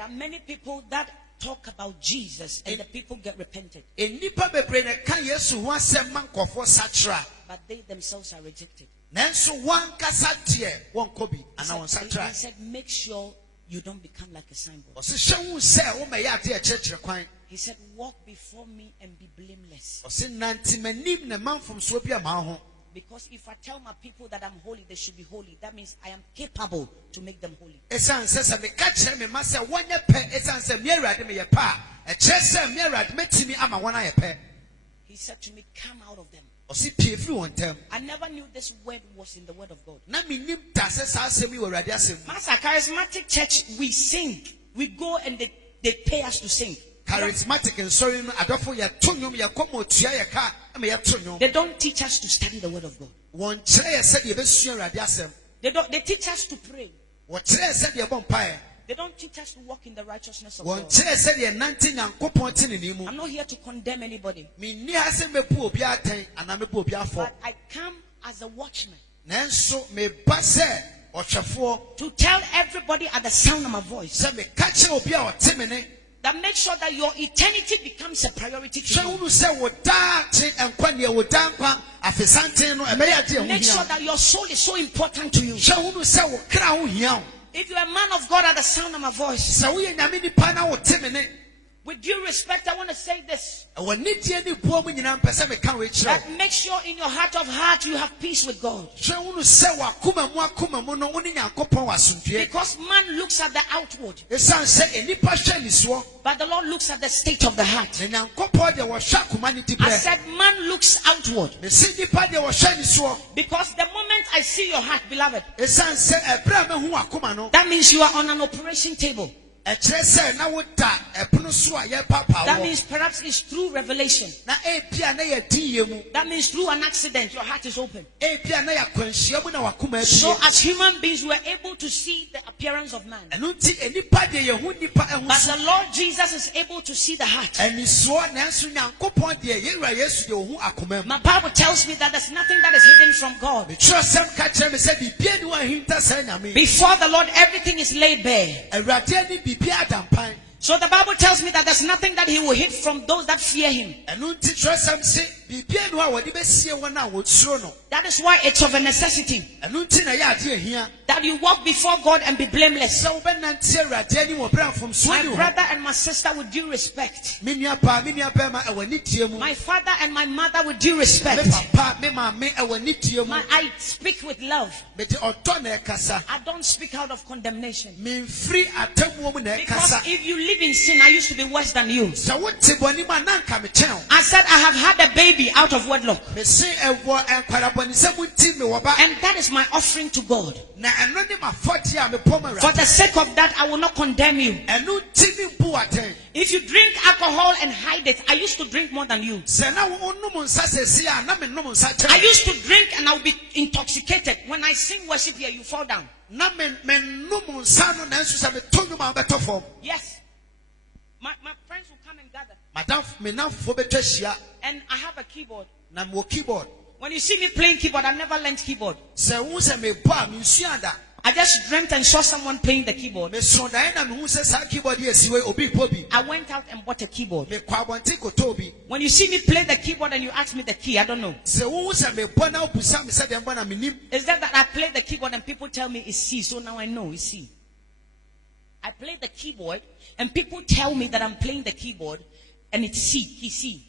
are many people that talk about Jesus and the people get repented. But they themselves are rejected. He said, make sure you don't become like a signboard. He said, walk before me and be blameless. Because if I tell my people that I'm holy, they should be holy. That means I am capable to make them holy. He said to me, come out of them. I never knew this word was in the word of God. Master, charismatic church, we sing. We go and they pay us to sing. Charismatic and sorry, they don't teach us to study the word of God. They teach us to pray. They don't teach us to walk in the righteousness of God. I'm not here to condemn anybody. But I come as a watchman to tell everybody at the sound of my voice that make sure that your eternity becomes a priority to you. Make sure that your soul is so important to you. If you're a man of God at the sound of my voice, with due respect, I want to say this. That make sure in your heart of heart you have peace with God. Because man looks at the outward, but the Lord looks at the state of the heart. I said man looks outward. Because the moment I see your heart, beloved, that means you are on an operation table. That means perhaps it's through revelation. That means through an accident your heart is open. So as human beings we are able to see the appearance of man. But the Lord Jesus is able to see the heart. My Bible tells me that there's nothing that is hidden from God. Before the Lord everything is laid bare. So the Bible tells me that there's nothing that he will hid from those that fear him. That is why it's of a necessity that you walk before God and be blameless. My brother and my sister, with due respect. My father and my mother, with due respect. I speak with love. I don't speak out of condemnation. Because if you live in sin, I used to be worse than you. I said I have had a baby out of wedlock. And that is my offering to God. For the sake of that, I will not condemn you. If you drink alcohol and hide it, I used to drink more than you. I used to drink and I would be intoxicated. When I sing worship here, you fall down. Yes. My friends will come and gather. And I have a keyboard. When you see me playing keyboard, I never learned keyboard. I just dreamt and saw someone playing the keyboard. I went out and bought a keyboard. When you see me play the keyboard and you ask me the key, I don't know. Is that I play the keyboard and people tell me it's C, so now I know it's C. I play the keyboard and people tell me that I'm playing the keyboard and it's C, key C.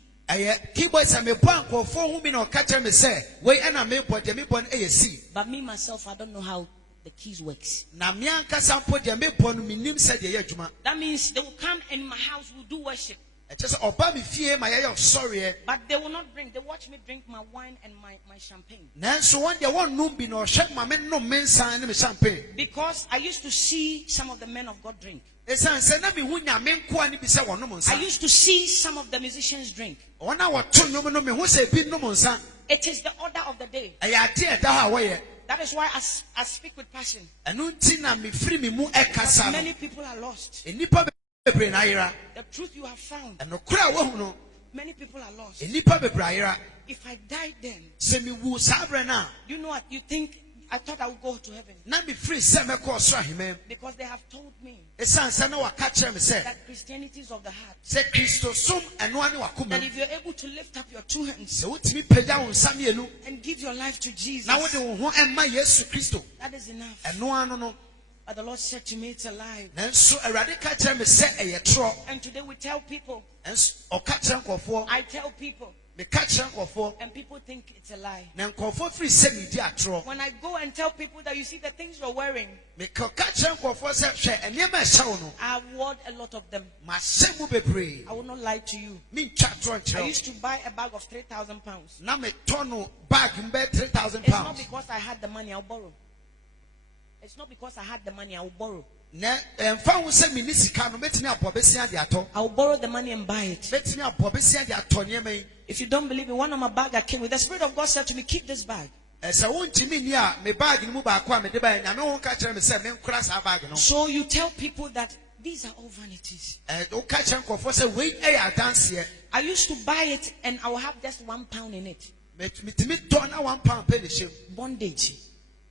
But me myself, I don't know how the keys works. That means they will come in my house, we'll do worship. But they will not drink. They watch me drink my wine and my champagne. Because I used to see some of the men of God drink. I used to see some of the musicians drink. It is the order of the day. That is why I speak with passion. Because many people are lost. The truth you have found. Many people are lost. If I died then, you know what? You think I thought I would go to heaven. Na me free se me ko so ahemem. Because they have told me Esanse na waka kire me se. that Christianity is of the heart. Se Kristo som eno ane That wakoma. if you're able to lift up your two hands Se wotimi pagya wo nsa mienu and give your life to Jesus, na wode wo ho emma Yesu Kristo. that is enough. Eno ano no. But the Lord said to me, it's alive. Nanso Awurade ka kire me se eye tro. And today we tell people, Nanso oka kire nkofo. I tell people, Me ka kire nkofo. and people think it's a lie. Na nkofo free se me di atro. When I go and tell people that you see the things you're wearing, Me ka kire nkofo se hwe enema ehye wo no. I have worn a lot of them. Ma se mu bebre. I will not lie to you. Me ntwa tro I nkire. used to buy a bag of 3,000 pounds. Na me tono bag mbe 3,000 It's not pounds. because I had the money, I'll borrow. It's not because I had the money, I will borrow. Na emfa wo se me ni sika no metimi abobesia de ato. I will borrow the money and buy it. Metimi abobesia de ato ne mai. If you don't believe me, one of my bag I came with, the Spirit of God said to me, keep this bag. Esa wontimi ni a me bag ni mu ba ko a me de ba nya me ho ka kire me se me nkura sa bag no. So you tell people that these are all vanities. O ka kire nkofo se we e ya dance ye. I used to buy it and I will have just £1 in it. Metimi to na 1 pound pe ne shem. Bondage.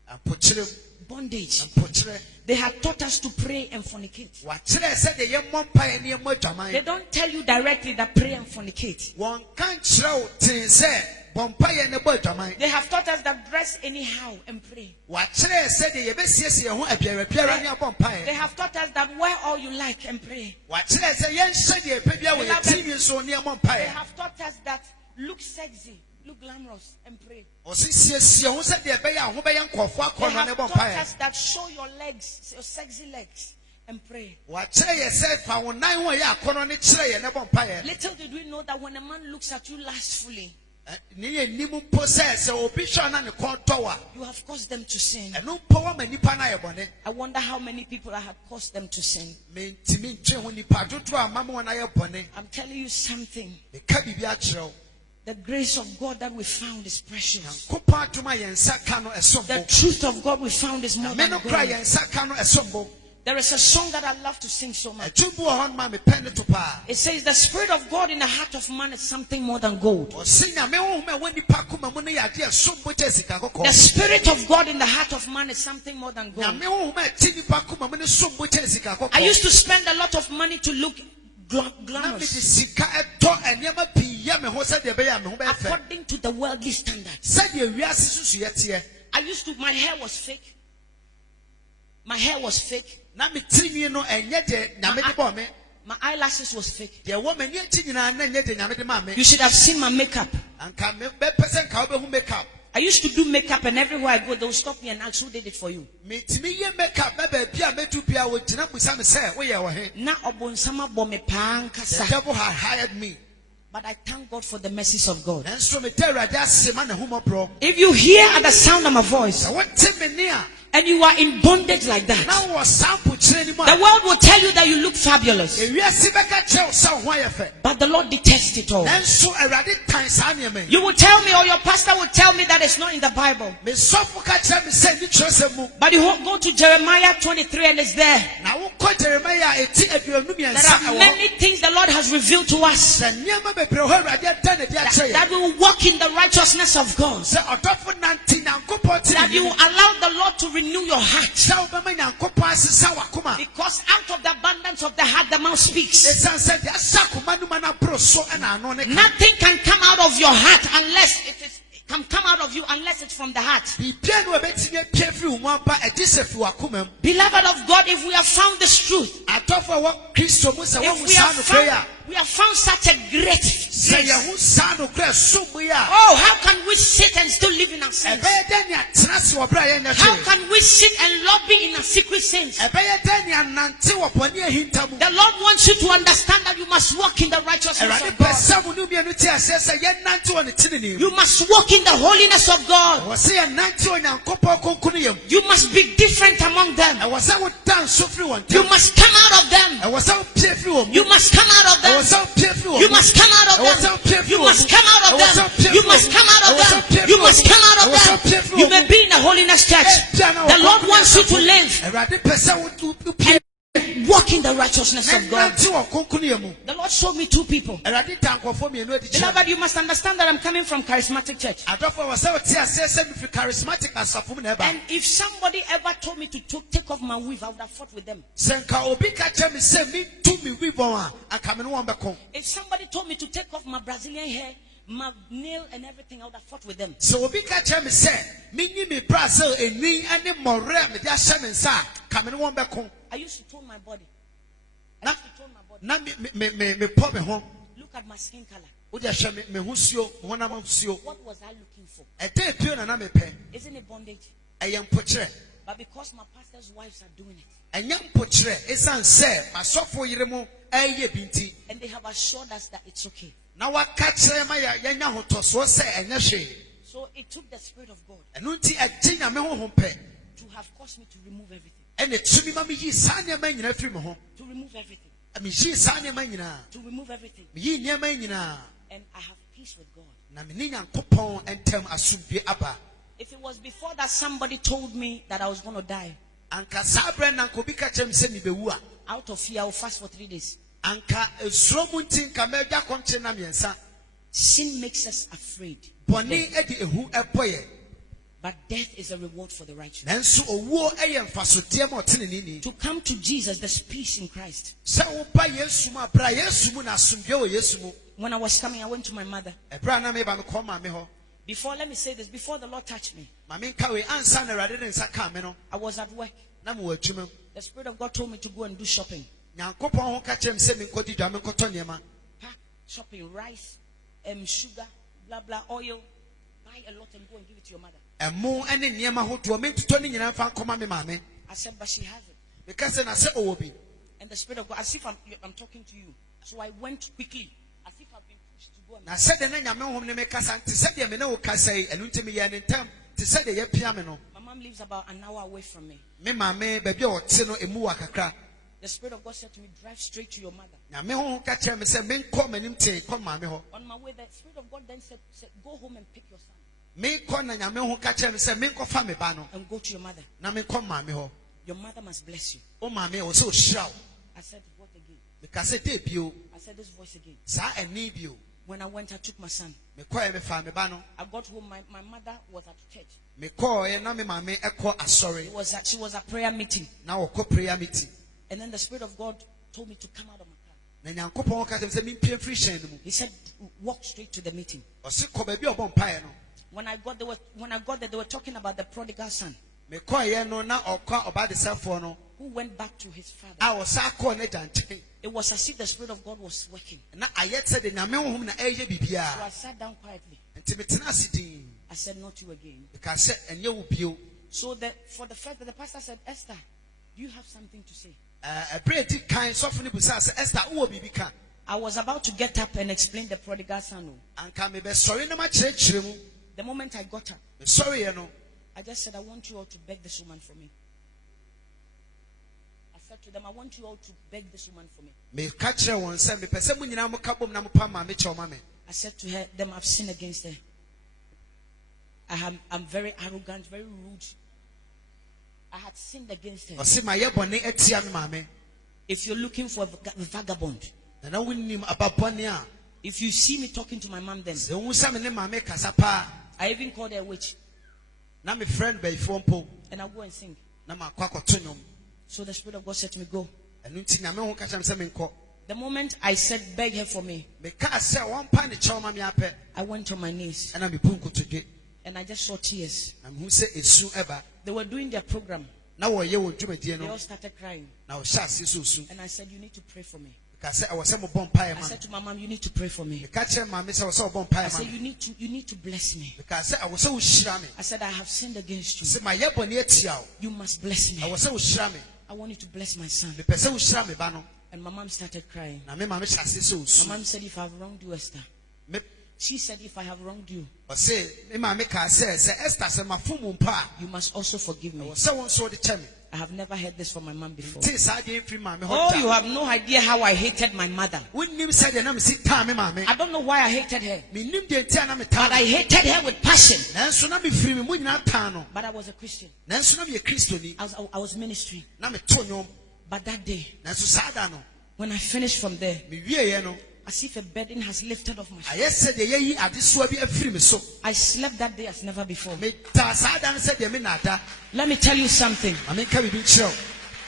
Apochire. Bondage. Apochire. They had taught us to pray and fornicate. Wa kire se de ye mompa ye ne mo dwaman. They don't tell you directly that pray and fornicate. Won kan kire o tin se bompa ye ne bo dwaman. They have taught us that dress anyhow and pray. Wa kire se de ye besiesie ho abiara ne bompa They ye. have taught us that wear all you like and pray. Wa kire se ye nhye de pe bia wo ye timi so ne bompa They ye. have taught us that look sexy, look glamorous and pray. O siesie ho se de be ya ho be ye nkofo They akọ no ne have bompa taught ye. us that show your legs, your sexy legs and pray. Wa kire ye se fa wo nan ho ye akọ ne kire ye ne bompa ye. Little did we know that when a man looks at you lustfully, Ni ye nimu mpo se obi hwa na ne kon towa. you have caused them to sin. Eno mpo wa manipa na ye bone. I wonder how many people I have caused them to sin. Me ntimi ntwe ho nipa dodo a mama na ye bone. I'm telling you something. Me ka bibi a kire. The grace of God that we found is precious. Kopa atuma ye nsa ka no The esombo. truth of God we found is more Me than no kra ye gold. nsa ka no esombo. There is a song that I love to sing so much. Etubu ho ma me pen to pa. It says the Spirit of God in the heart of man is something more than gold. O sinya me ho me woni pa kuma mu ne ya de esombo je sika kokko. The Spirit of God in the heart of man is something more than Na gold. me ho me ti ni pa kuma mu ne sombo je sika kokko. I used to spend a lot of money to look na me de glamorous sika eto enema pi ya me ho se de be ya me ho be fe. according to the worldly standards. Se de wiase susu ye te. My hair was fake. My hair was fake. Na me tirinwi no enye de na me de bo me. My eyelashes was fake. De wo me ni ti nyina na enye de na me de ma me. You should have seen my makeup. Anka me be person ka obehu makeup. I used to do makeup and everywhere I go, they will stop me and ask who did it for you. Me timi ye makeup be ba bia me du bia wo gina busa me say wo ye wo he. Na obonsama bɔ me paa The nkasa. devil had hired me. But I thank God for the mercies of God. And so me tell Raja sema na humo bro. If you hear at the sound of my voice Na what me ni a and you are in bondage like that, na wo sample kire ni mo. the world will tell you that you look fabulous. E wiase be ka kire so ho ye fe. But the Lord detests it all. And so Erade tan sa ne me. You will tell me or your pastor will tell me that it's not in the Bible. Me sofo ka kire me say ni kire mu. But you won't go to Jeremiah 23 and it's there. Na wo ko Jeremiah eti aduonu mi There ensa are e wo. many things the Lord has revealed to us Se niema be pre ho Erade dan na dia kire. that we will walk in the righteousness of God. Se odofo nanti Nyankopon ti. That you will allow the Lord to renew your heart. Se obema Nyankopon asesa wakoma. Because out of the abundance of the heart, the mouth speaks. Esan se dia sakoma nu mana bro so e na ano ne ka. Nothing can come out of your heart unless can come out of you unless it's from the heart. Bibia no betimi pie firi wo aba edi se fi wakoma mu. Beloved of God, if we have found this truth, Atofo wo Kristo mu se wo if we have musa no prayer. found, we have found such a great Se ye grace. hu sa no kra so mu ya. Oh, how can we sit and still live in our sins? Ebe ye den ya trase wo bra ye nya How hwe. can we sit and lobby in our secret sins? Ebe ye den ya nante wo poni ehinta mu. The Lord wants you to understand that you must walk in the righteousness Erade of God. pesa mu nu bienu ti ase se ye nante wo ne tinini mu. You must walk in the holiness of God. Wo se ye nante wo Nyankopon konkunu yam. You must be different among them. E wo se wo dan so firi won You tem. must come out of them. E wo se wo pie firi wo mu. You must come out of E wo them. se wo pie firi wo mu. You must come out of them. You must come out of them. You must come out of them. You must come out of them. You may be in a holiness church. The Lord wants you to live Erade pesa wo pie and walk walk in the righteousness of God. The The Lord showed me two people. Beloved, you must understand that I'm coming from charismatic church. And if somebody ever told me to take off my weave, I would have fought with them. If somebody told me to take off my Brazilian hair, my nail and everything, I would have fought with them. So obi ka tell me say me me Brazil eni ane more me dia hye me nsa kamene won beko. I used to tone my body. I used to tone my body. Na me pop me ho. Look at my skin color. O dia hye me husuo, me honam husuo. What was I looking for? E dey pio na me pe. Isn't it bondage? Eyempo kire. But because my pastor's wives are doing it. Eyempo kire esan say masofo yire mu eye binti. And they have assured us that it's okay. Na waka kire ma ya nya hotoso say enye hwe. So it took the Spirit of God Enu nti agye nya me honhom pe. to have caused me to remove everything. Ene tumi ma me yi sanya ma nyina firi me ho. To remove everything. Me yi sanya ma nyina. To remove everything. Me yi nyama nyina. And I have peace with God. Na me ni Nyankopon entem asubie aba. If it was before that somebody told me that I was going to die, Anka sabre na nkobi ka chem se mi bewu a. out of fear, I will fast for 3 days. Anka esromu ntin ka medwa konche na miensa. Sin makes us afraid. Boni edi ehu eboye. But death is a reward for the righteous. Nanso owuo eye mfasode ma oteneni ni. To come to Jesus, there's peace in Christ. Se wo ba Yesu mu abra Yesu mu na asumdwe wo Yesu mu. When I was coming, I went to my mother. Ebra na me ba me ko ma me ho. Before, let me say this, before the Lord touched me, Ma me nka we ansa na rade nsa ka me no. I was at work. Na mo adwuma. The Spirit of God told me to go and do shopping. Nyankopon ho ka chem se me nkodi dwa me nkoto niema. Pack shopping, rice, sugar, blah, blah, oil. Buy a lot and go and give it to your mother. Emo ene niema hodo me ntoto ni nyina fa nkoma me ma me. I said, but she has it. Because na se owobi. And the Spirit of God, as if I'm talking to you. So I went quickly, as if I've been pushed to go and Na said na nyame honhom ne me kasa nti said me na wo kasa yi enu nti me ye ne ntam ti said ye pia me no. my mom lives about an hour away from me. Me ma me ba bia o te no emu wa kakra. The Spirit of God said to me, drive straight to your mother. Nyame honhom ka kire me say me nko manim te ko ma me ho. On my way, the Spirit of God then said, go home and pick your son. Me ko na nyame honhom ka kire me say me nko fa me ba no. And go to your mother. Na me nko ma me ho. Your mother must bless you. O ma me o se o hira o. I said, what again? Me ka se de bio. I said this voice again. Sa eni bio. When I went, I took my son. Me ko e me fa me ba no. I got home, my mother was at church. Me ko e na me ma me ekọ asori. She was at prayer meeting. Na wo ko prayer meeting. And then the Spirit of God told me to come out of my car. Na Nyankopon ka se me pie free shen mu. He said, walk straight to the meeting. O se ko ba bi obon pae no. When I got there, they were talking about the prodigal son Me ko ye no na okwa oba de selfo no. who went back to his father. A wo sa ko na janche. It was as if the Spirit of God was working. Na ayet se de nyame honhom na eye bibia. So I sat down quietly. Nti me tena sidin. I said, not you again. Because say enye wo bio. So that for the fact that the pastor said, Esther, do you have something to say? Bredi kan sofo ni busa se Esther wo bibi ka. I was about to get up and explain the prodigal son. Anka me be sorry na ma kire mu. The moment I got up, Me sorry ye no. I just said, I want you all to beg this woman for me. I said to them, I want you all to beg this woman for me. Me ka kire won se me pese mu nyina mo ka bom na mo pa ma me che o ma me. I said to them, I've sinned against her. I'm very arrogant, very rude. I had sinned against her. O se ma ye bone etia me ma me. If you're looking for a vagabond, Na na winnim ababone a. if you see me talking to my mom then, Se hu sa me ne ma me kasa pa. I even called her a witch. Na me friend be ifo mpo. And I'll go and sing. Na ma kwa koto nyom. So the Spirit of God said to me, go. Enu nti nyame ho ka kire me se me nko. The moment I said, beg her for me, Me ka se won pa ne che o ma me apɛ. I went on my knees Na me pu nkotodwe. and I just saw tears. Na me hu se esu eba. They were doing their program. Na wo ye won dwumadie They no. all started crying. Na o sha ase so su. And I said, you need to pray for me. Ka se wo se mo bom pa ye I ma. said to my mom, you need to pray for me. Me ka kire ma me se wo se wo bom pa I ye said, ma. you need to bless me. Me ka se wo se wo hira me. I said, I have sinned against you. Se ma ye bone etia o. You must bless me. Wo se wo hira me. I want you to bless my son. Me pese wo hira me ba no. And my mom started crying. Na me ma me sha ase so su. My mom said, if I have wronged you, Esther. Me She said, if I have wronged you, o se me ma me ka se Esther se ma fumu mpa. you must also forgive me. Wo se won so de che me. I have never heard this from my mom before. Ti sa de mfiri ma me ho. Oh, you have no idea how I hated my mother. Wonnim se de na me si ta me ma me. I don't know why I hated her, Me nim de ntia na me ta. but I hated her with passion. Nanso na me firi me mu nyina ta no. But I was a Christian. Nanso na me ye Kristoni. I was ministering. Na me to nyom. But that day, nanso saa da no when I finished from there, mewie no as if a burden has lifted off my ayɛ shoulders. sɛ deɛ yɛyi adesoa bi afiri me so I slept that day as never before. metaa saa da no sɛ deɛ me naada Let me tell you something. ma menka biribi nkyerɛ wo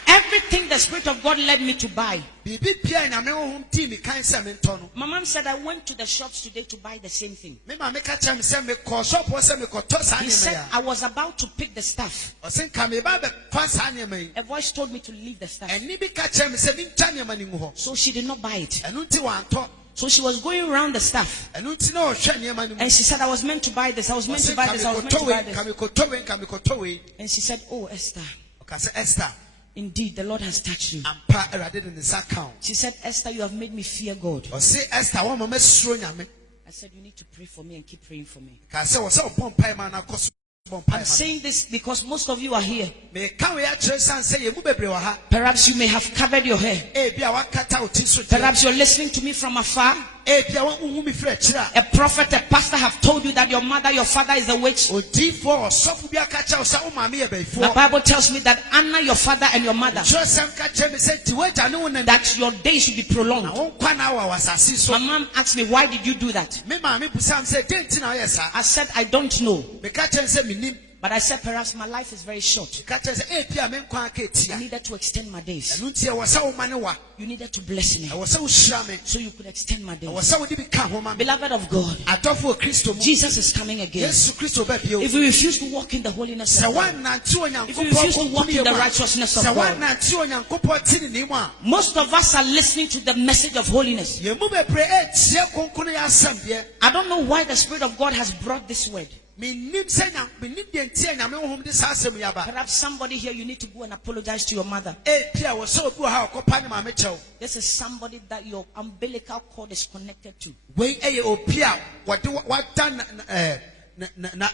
Everything the Spirit of God led me to buy. biribi pia nyame honhom tii me kan sɛ mentɔ no My mom said I went to the shops today to buy the same thing. me ma meka kyerɛ me sɛ mekɔ shop hɔ sɛ mekɔtɔ saa He nneɛma said yi a I was about to pick the stuff. ɔse nka meba bɛfa saa nneɛma yi A voice told me to leave the stuff. ɛni bi ka kyerɛ me sɛ mentwa nneɛma no ngu hɔ So she did not buy it. ɛno nti wantɔ So she was going around the stuff. ɛno nti na ɔhwɛ nneɛma no mu And she said I was meant to buy this. I was meant ɔse to buy nka this. I was meant to mekɔtɔ buy wei this. nka mekɔtɔ wei nka mekɔtɔ wei And she said, oh, Esther, ɔka sɛ Esther indeed the Lord has touched you. ampa awurade de ne nsa ka wo She said, Esther, you have made me fear God. ɔse Esther wɔma mɛsuro nyame I said, you need to pray for me and keep praying for me. ka sɛ wɔ sɛ ɔbɔ mpae ma no akɔ so bɔ mpae I'm ma saying this because most of you are here. meka wei akyerɛ sane sɛ yɛmu bebree wɔ ha Perhaps you may have covered your hair. ebi a wakata wo ti so deɛ Perhaps you're listening to me from afar. ebi a wohu me firi akyirɛ A prophet, a pastor have told you that your mother, your father is a witch. a odiifoɔ ɔsɔfo bi aka kyerɛ wo sɛ wo maame yɛ The bayifoɔ Bible tells me that Anna, your father and your mother, kyerɛsɛm ka kyerɛ me sɛ nti woagya ne wo nam that your days should be na prolonged. wo nkwa na wɔ w'asase so My mom asked me, why did you do that? me maame busam sɛ dɛn nti na woyɛ saa I said, I don't know. meka kyerɛ sɛ mennim But I said, perhaps my life is very short. meka kyerɛ sɛ ebi a me nkwa aka I etia needed to extend my days. ɛno nti ɛwɔ sɛ woma ne wa You needed to bless me ɛwɔ sɛ wohyira me so you could extend my ɛwɔ days. sɛ wode bi ka ho ma me Beloved of God, adɔfo wɔ kristo mu Jesus is coming again. yesu kristo bɛbio If we refuse to walk in the holiness sɛ of God, woannante if we refuse to walk in onyankopɔn the mu a righteousness of sɛ God, woannante onyankopɔn tenenee mu a most of us are listening to the message of holiness. yɛn mu bebree etie kronkron yɛ asɛm deɛ I don't know why the Spirit of God has brought this word. mennim deɛ nti a nyame honhom de saa asɛm yi aba Perhaps somebody here, you need to go and apologize to your mother. ebi a wɔ sɛ obi wɔ ha a ɔkɔpa ne maame kyɛw This is somebody that your umbilical cord is connected to. wei ɛyɛ obi a wɔde wada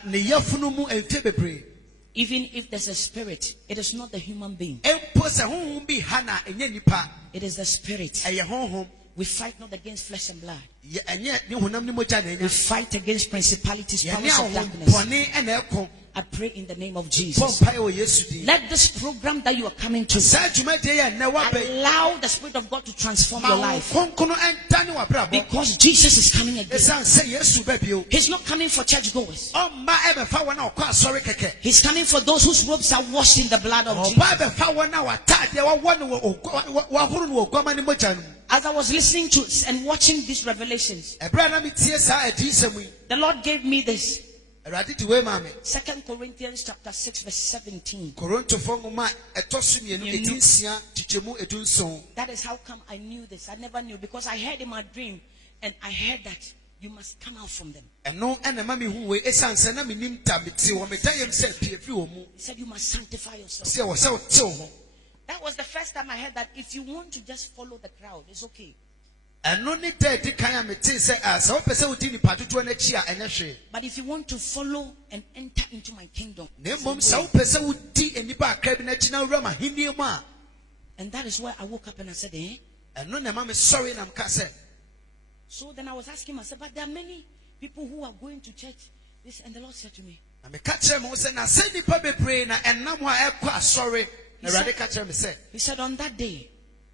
ne yafunu mu mfe bebree Even if there's a spirit, it is not the human being. mpo sɛ honhom bi ha na ɛnyɛ nipa It is the spirit. ɛyɛ honhom We fight not against flesh and blood. ɛnyɛ ne honam ne mogya na We ɛnya fight against principalities, yɛne powers of darkness. ahompɔne ɛna ɛko I pray in the name of bɔ Jesus. mpaeɛ wɔ yesu din Let this program that you are coming to saa dwumadie yɛ nnɛ woaba yi allow the Spirit of God to transform your ma wo life. kronkron ɛntane w'abrabɔ Because Jesus is coming again. ɛsiane sɛ yesu bɛbio He's not coming for churchgoers. ɔmma ɛbɛfa wɔn a ɔkɔ asɔre kɛkɛ He's coming for those whose robes are washed in the blood of Jesus. ɔba ɛbɛfa wɔn a w'ataadeɛ wɔwɔ no wɔahoro no wɔ guama ne mogya no mu As I was listening to and watching these revelations, ɛberɛ a na metie saa adiisɛm yi the Lord gave me this. awurade de wei maa me 2 Corinthians chapter 6 verse 17. korintofoɔ nwoma a ɛtɔ so mmienu Mmienu. ɛdi nsia kyekyɛmu edu nson That is how come I knew this. I never knew because I heard in my dream and I heard that you must come out from them. ɛno ɛna ma mehu wei ɛsiane sɛ na menim ta mete wɔ meda yam sɛ pie firi wɔ mu He said you must sanctify yourself. sɛ ɛwɔ sɛ wotew ho That was the first time I heard that if you want to just follow the crowd, it's okay. ɛno ne da adi kan a metee sɛ sɛ wopɛ sɛ wodi nipa dodoɔ no akyi a ɛnyɛ hwee But if you want to follow and enter into my kingdom, na it's mmom okay. sɛ wopɛ sɛ wodi nnipa akra bi no akyi na wowura m'ahenni mu a And that is why I woke up and I said, eh? ɛno na ɛma me sɔre na mka sɛ So then I was asking myself, but there are many people who are going to church. This, and the Lord said to me, na meka kyerɛ me ho sɛ na sɛ nnipa bebree na ɛnam a ɛkɔ asɔre na awurade ka kyerɛ me sɛ He said, on that day,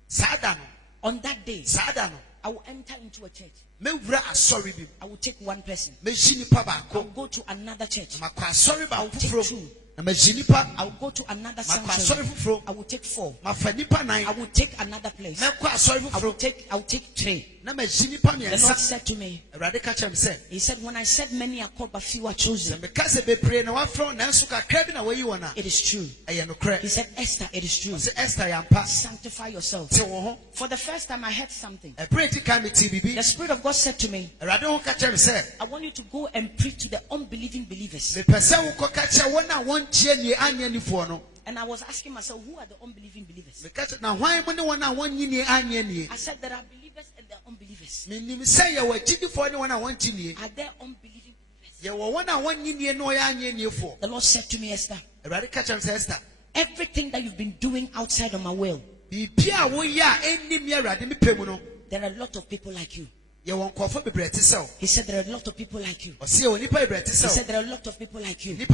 saa da no on that day, saa da no I will enter into a church. mɛwura asɔre bi mu I will take one person. mɛhyi nipa I will baako go to another church. na makɔ asɔre I'll baako take foforɔ two. mu na mahyi nipa I will go to another makɔ asɔre sanctuary. foforɔ I will take 4. mafa nipa nan I will take another place. mɛkɔ asɔre I will foforɔ take 3. na mahyi nipa The Lord mmiɛnsa said to me, awurade ka kyerɛ me sɛ He said, when I said many are called but few are sɛ chosen, meka sɛ bebree na wafrɛ wo nanso kakra bi na wayi wɔn a it is true. ɛyɛ nokorɛ He said, Esther, it is true. sɛ Esther yɛmpa Sanctify yourself. te wo ho For the first time I heard something. ɛberɛ adi kan metee biribi The Spirit of God said to me, awurade ho ka kyerɛ me sɛ I want you to go and preach to the unbelieving believers. mepɛ sɛ wokɔka kyerɛ wɔn a wɔnkyie nie anyɛ nifoɔ no And I was asking myself, who are the unbelieving believers? meka kyerɛ na hwan mu ne wɔn a wɔnnyi nie anyɛ nie I said, there are believers and there are unbelievers. menim sɛ yɛwɔ agyidifoɔ ne wɔn a wɔnkyi nie Are there unbelieving believers? yɛwɔ wɔn a wɔnnyi nie na ɔyɛ anyɛ niefoɔ The Lord said to me, Esther, awurade ka kyerɛ me sɛ Esther everything that you've been doing outside of my will, biribi a woyɛ a ɛnni me awurade mepɛ mu no there are a lot of people like you. He said there are a lot of people like you. He He said there are a lot of people like you. You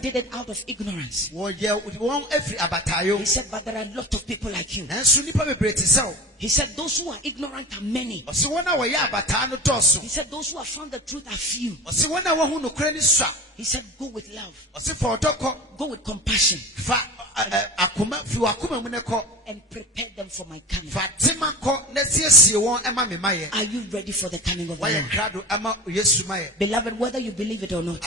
did it out of ignorance. He said, but there are a lot of people like you. He said those who are ignorant are many. He said those who have found the truth are few. He said go with love. Go with compassion. And prepare them for my coming. Are you ready for the coming of the Lord? Beloved, whether you believe it or not,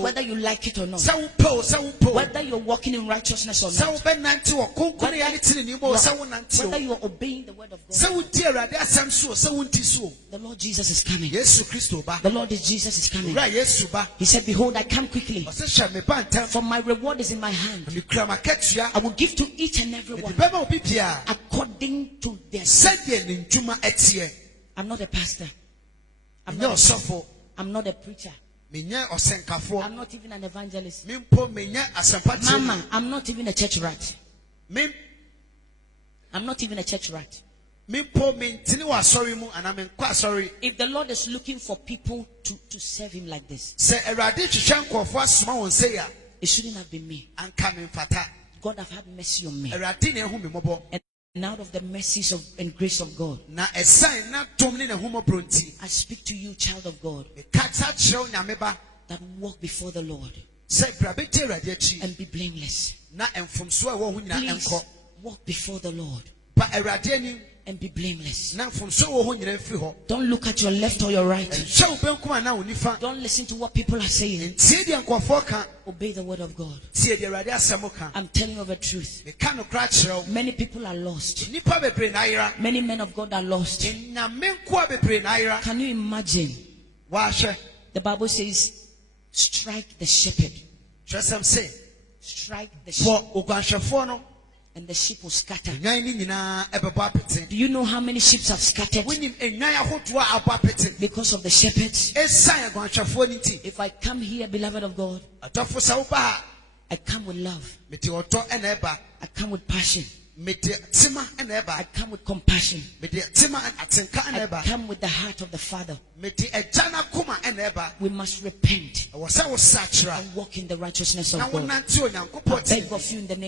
whether you like it or not, whether you're walking in righteousness or not, whether you are obeying the word of God, the Lord Jesus is coming. The Lord Jesus is coming. He said, behold, I come quickly, for my reward is in my hand. I will give to each and every one according to their sin. I'm not a pastor. I'm not a preacher. I'm not even an evangelist. Mama, I'm not even a church rat. I'm not even a church rat. If the Lord is looking for people to serve him like this, it shouldn't have been me. God have had mercy on me. And out of the mercies and grace of God, I speak to you, child of God, that walk before the Lord and be blameless. Please walk before the Lord and be blameless. Don't look at your left or your right. Don't listen to what people are saying. Obey the word of God. I'm telling you the truth. Many people are lost. Many men of God are lost. Can you imagine? The Bible says, strike the shepherd. Strike the shepherd. And the sheep will scatter. Do you know how many sheep have scattered? Because of the shepherds. If I come here, beloved of God, I come with love. I come with passion. I come with compassion. I come with the heart of the Father. We must repent and walk in the righteousness of God. I beg of you in the name